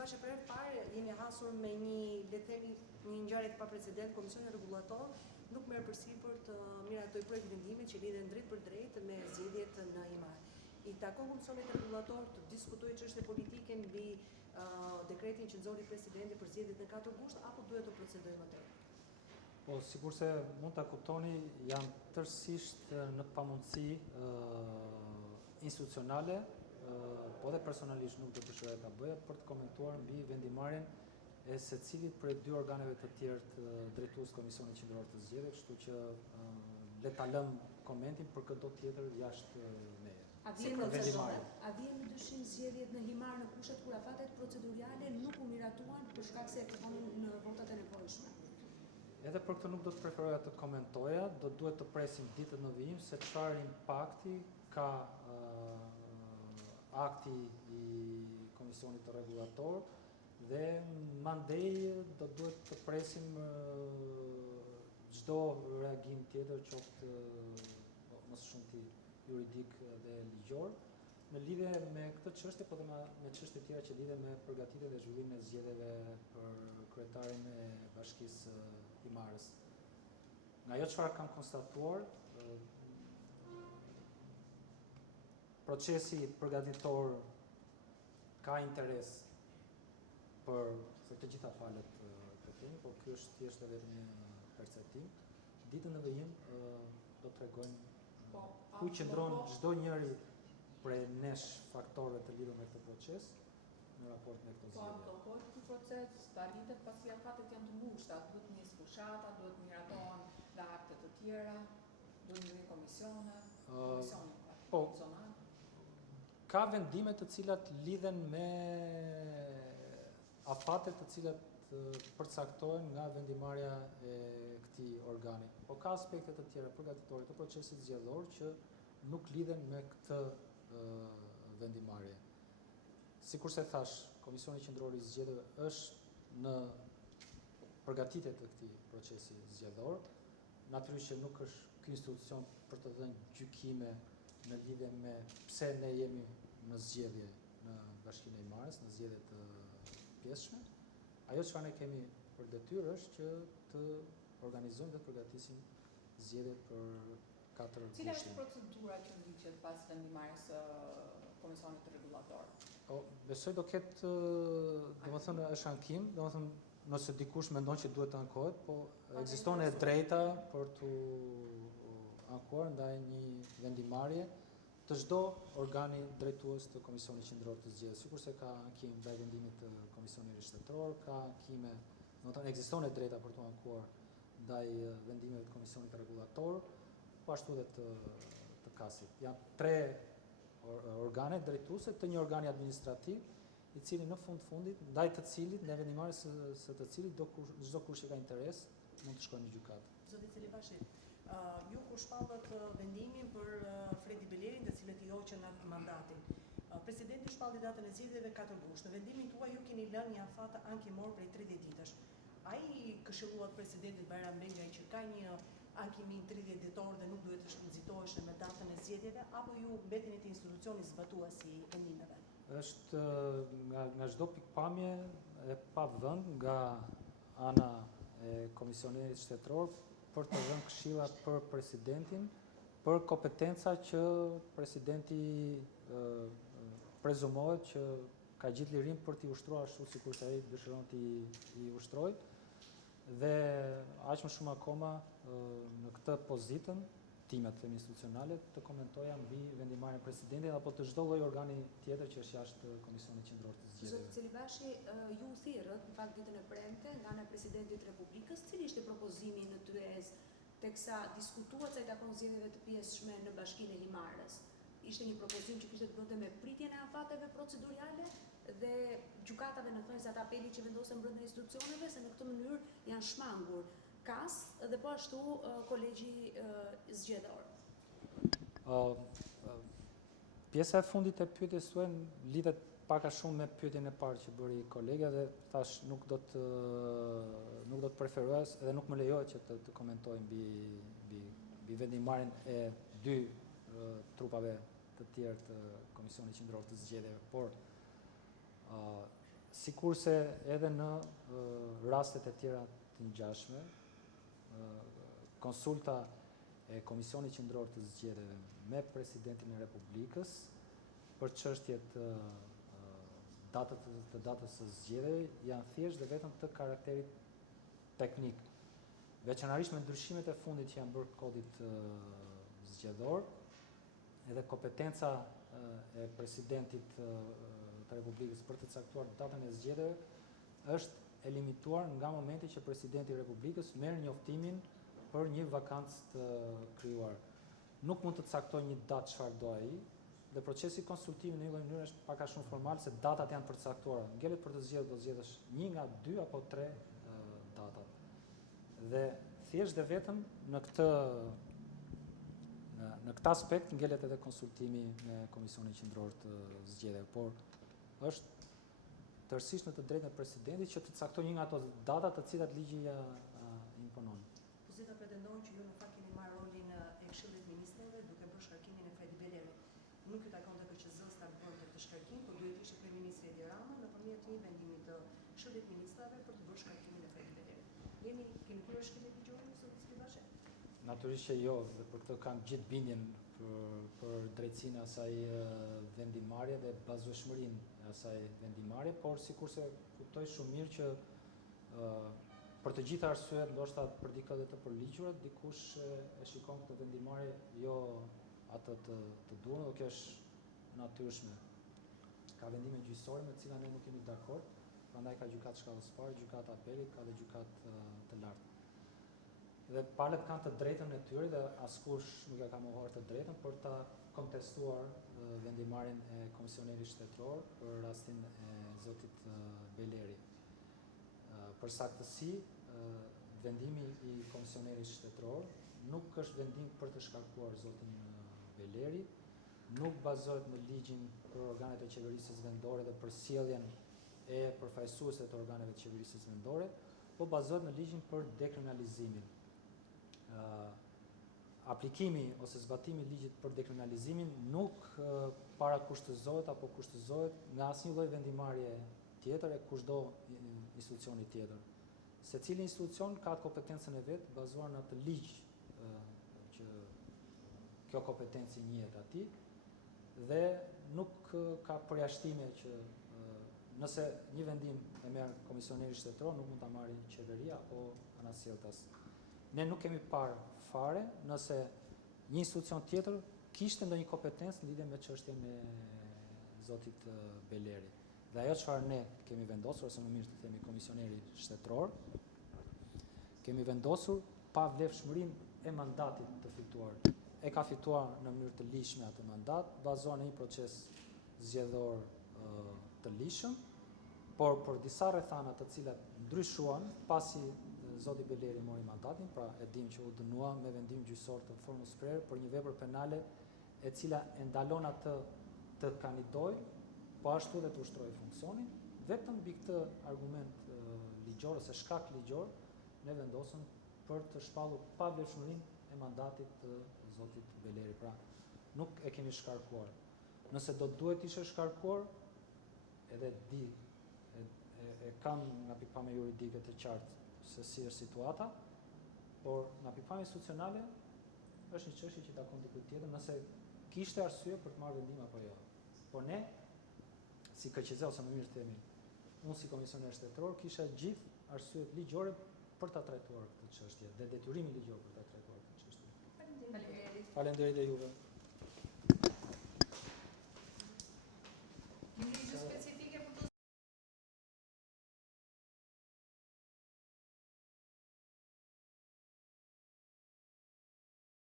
Bashe, për herë të parë jemi hasur me një ngjarje pa precedent. Komisioni Rregullator nuk merr përsipër të miratoj projekt vendimi që lidhen drejt për drejt me zgjedhjet në Imar. I takon Komisionit Rregullator të diskutojë çështje politike mbi dekretin që nxori presidenti për zgjedhjet në 4 gusht, apo duhet të procedojmë atë? Po, sikurse mund ta kuptoni, janë tërësisht në pamundësi institucionale, po dhe personalisht nuk do të dëshiroj ta bëja për të komentuar mbi vendimarrjen e secilit prej 2 organeve të tjerë të drejtues Komisionit Qendror të Zgjedhjeve, kështu që le ta lëm komentin për këtë tjetër jashtë meje. A vjen në dyshim zgjedhjet në Himar në kushtet kur afatet procedurale nuk u miratuan për shkak se kërkonin në votat e nevojshme? Edhe për këtë nuk do të preferoja të komentoja, do duhet të presim ditën në vijim se çfarë impakti ka akti i Komisionit të Rregullator dhe mandej do duhet të presim çdo reagim tjetër, qoftë më së shumti juridik dhe ligjor, në lidhje me këtë çështje, po dhe me çështje tjera që lidhen me përgatitjen dhe zhvillimin e zgjedhjeve për kryetarin e Bashkisë Himarës. Nga ajo çfarë kam konstatuar, procesi përgatitor ka interes për të gjitha palët të kemi, por ky është thjesht vetëm një perceptim. Ditën e vijim do t'rregojmë ku qëndron çdo njëri prej nesh faktorëve të lidhur me këtë proces në raport me këtë zgjedhje. Po, ankohet ky proces të arritet pasi afatet janë të ngushta, duhet nis fushata, duhet miratohen dhe akte të tjera, duhet ngrihen komisione zonale. Ka vendime të cilat lidhen me afate të cilat përcaktohen nga vendimarrja e këtij organi. Po ka aspekte të tjera përgatitore të procesit zgjedhor që nuk lidhen me këtë vendimarrje. Sikurse thash, Komisioni Qendror i Zgjedhjeve është në përgatitje të këtij procesi zgjedhor. Natyrisht që nuk është ky institucion për të dhënë gjykime në lidhje me pse ne jemi në zgjedhje në Bashkinë e Himarës, në zgjedhje të pjesshme. Ajo çfarë ne kemi për detyrë është që të organizojmë dhe të përgatisim zgjedhjet për 4 gushtin. Cila është procedura që ndiqet pas vendimarrjes së Komisionit Rregullator? Besoj do ketë, domethënë është ankim, domethënë nëse dikush mendon që duhet të ankohet, po ekziston e drejta për të ankuar ndaj një vendimarrje të çdo organi drejtues të Komisionit Qendror të Zgjedhjeve, sikurse ka ankim ndaj vendimit të Komisionit Shtetëror, ka ankime, domethënë ekziston e drejta për të ankuar ndaj vendimeve të Komisionit Rregullator, po ashtu edhe të kasit. Janë 3 organe drejtuese të një organi administrativ, i cili në fundit, ndaj të cilit, në vendimarrjes së të cilit çdo kush që ka interes mund të shkojë në gjykatë. Zoti Celibashi, ju kur shpallët vendimin për Fredi Belerin, të cilët i hoqën mandatin. Presidenti shpalli datën e zgjedhjeve 4 gusht. Në vendimin tuaj ju keni lënë një afat ankimor prej 30 ditësh. Ai këshilluat presidentit Bajram Begaj që ka një ankimin 30 ditor dhe nuk duhet të shkëndzitohesh me datën e zgjedhjeve, apo ju mbeteni te institucioni zbatues i vendimeve? Është nga çdo pikpamje e pa vend nga ana e Komisionit Shtetëror për të dhënë këshilla për presidentin, për kompetenca që presidenti prezumohet që ka gjithë lirinë për t'i ushtruar ashtu sikur ai dëshiron t'i ushtrojë. Dhe aq më shumë akoma në këtë pozitën timet institucionale të komentoja mbi vendimarrjen e presidentit apo të çdo lloj organi tjetër që është jashtë Komisionit Qendror të Zgjedhjeve. Zoti Celibashi, ju u thirrët në fakt ditën e premte nga ana e presidentit të Republikës, cili ishte propozimi në tyez teksa diskutuat se i takon zgjedhjeve të pjesshme në Bashkinë e Himarës? Ishte një propozim që kishte të bënte me pritjen e afateve procedurale dhe gjykatave në thonjzat apeli që vendosen brenda institucioneve se në këtë mënyrë janë shmangur KAS dhe po ashtu kolegji zgjedhor. Pjesa e fundit e pyetjes suaj lidhet pak a shumë me pyetjen e parë që bëri kolega dhe thash nuk do të preferoja edhe nuk më lejohet që të komentoj mbi vendimarrjen e 2 trupave të tjerë të Komisionit Qendror të Zgjedhjeve, por sikurse edhe në rastet e tjera të ngjashme, konsulta e Komisionit Qendror të Zgjedhjeve me Presidentin e Republikës për çështjet të datës së zgjedhjeve janë thjesht dhe vetëm të karakterit teknik. Veçanërisht me ndryshimet e fundit që janë bërë kodit zgjedhor, edhe kompetenca e Presidentit të Republikës për të caktuar datën e zgjedhjeve është e limituar nga momenti që Presidenti i Republikës merr njoftimin për një vakancë të krijuar. Nuk mund të caktojë një datë çfarë do ai, dhe procesi konsultimi në një lloj mënyrë është pak a shumë formal se datat janë përcaktuara. Ngelet për të zgjedhur do zgjedhësh një nga 2 apo 3 datat. Dhe thjesht dhe vetëm në këtë aspekt ngelet edhe konsultimi me Komisionin Qendror të Zgjedhjeve, por është tërësisht në të drejtën e presidentit që të caktojë një nga ato data të cilat ligji ja imponon. Opozita pretendon që ju në fakt keni marrë rolin e Këshillit të Ministrave duke bërë shkarkimin e Fredi Belerit. Nuk ju takon të KQZ-s ta bërë këtë shkarkim, por duhet ishte kryeministri Edi Rama nëpërmjet një vendimi të Këshillit të Ministrave për të bërë shkarkimin e Fredi Belerit. Keni kryer shkelje ligjore ose Skrivaçe? Natyrisht që jo, dhe për këtë kam gjithë bindjen për drejtësinë e asaj vendimarrje dhe bazueshmërinë e asaj vendimarrje, por sikurse kuptoj shumë mirë që për të gjitha arsyet, ndoshta për dikë edhe të përligjura, dikush e shikon këtë vendimarrje jo atë të duhur, dhe kjo është natyrshme. Ka vendime gjyqësore me të cilat ne nuk jemi dakord, prandaj ka gjykatë shkallës parë, gjykata apelit, ka dhe gjykatë të lartë. Dhe palët kanë të drejtën e tyre dhe askush nuk e ka mohuar të drejtën për ta kontestuar vendimarrjen e komisionerit shtetëror për rastin e zotit Beleri. Për saktësi, vendimi i komisionerit shtetëror nuk është vendim për të shkarkuar zotin Beleri, nuk bazohet në ligjin për organet e qeverisës vendore dhe për sjelljen e përfaqësuesve të organeve të qeverisës vendore, po bazohet në ligjin për dekriminalizimin. Aplikimi ose zbatimi i ligjit për dekriminalizimin nuk parakushtëzohet apo kushtëzohet nga asnjë lloj vendimarrje tjetër e kushdo institucioni tjetër. Secili institucion ka kompetencën e vet bazuar në atë ligj që kjo kompetencë njihet atij dhe nuk ka përjashtime që nëse një vendim e merr komisioneri shtetëror nuk mund ta marrë qeveria apo anasjelltas. Ne nuk kemi parë fare nëse një institucion tjetër kishte ndonjë kompetencë në lidhje me çështjen e zotit Beleri. Dhe ajo çfarë ne kemi vendosur, ose më mirë të themi komisioneri shtetëror, kemi vendosur pa vlefshmërinë e mandatit të fituar. E ka fituar në mënyrë të ligjshme atë mandat, bazohen në një proces zgjedhor të ligjshëm, por për disa rrethana të cilat ndryshuan pasi zoti Beleri mori mandatin, pra e dim që u dënua me vendim gjyqësor të formës prerë për një vepër penale e cila e ndalon atë të kandidojë, po ashtu dhe të ushtrojë funksionin, vetëm mbi këtë argument ligjor ose shkak ligjor, ne vendosëm për të shpallur pa vlefshmërinë e mandatit të zotit Beleri. Pra, nuk e kemi shkarkuar. Nëse do duhet ishte shkarkuar, edhe kam nga pikpamja juridike të qartë se si është situata, por nga pikpamja institucionale është një çështje që takon dikujt tjetër nëse kishte arsye për të marrë vendim apo jo. Por ne, si KQZ ose më mirë themi, unë si komisioner shtetëror kisha gjithë arsyet ligjore për ta trajtuar këtë çështje dhe detyrimin ligjor për ta trajtuar këtë çështje. Faleminderit. Faleminderit e juve.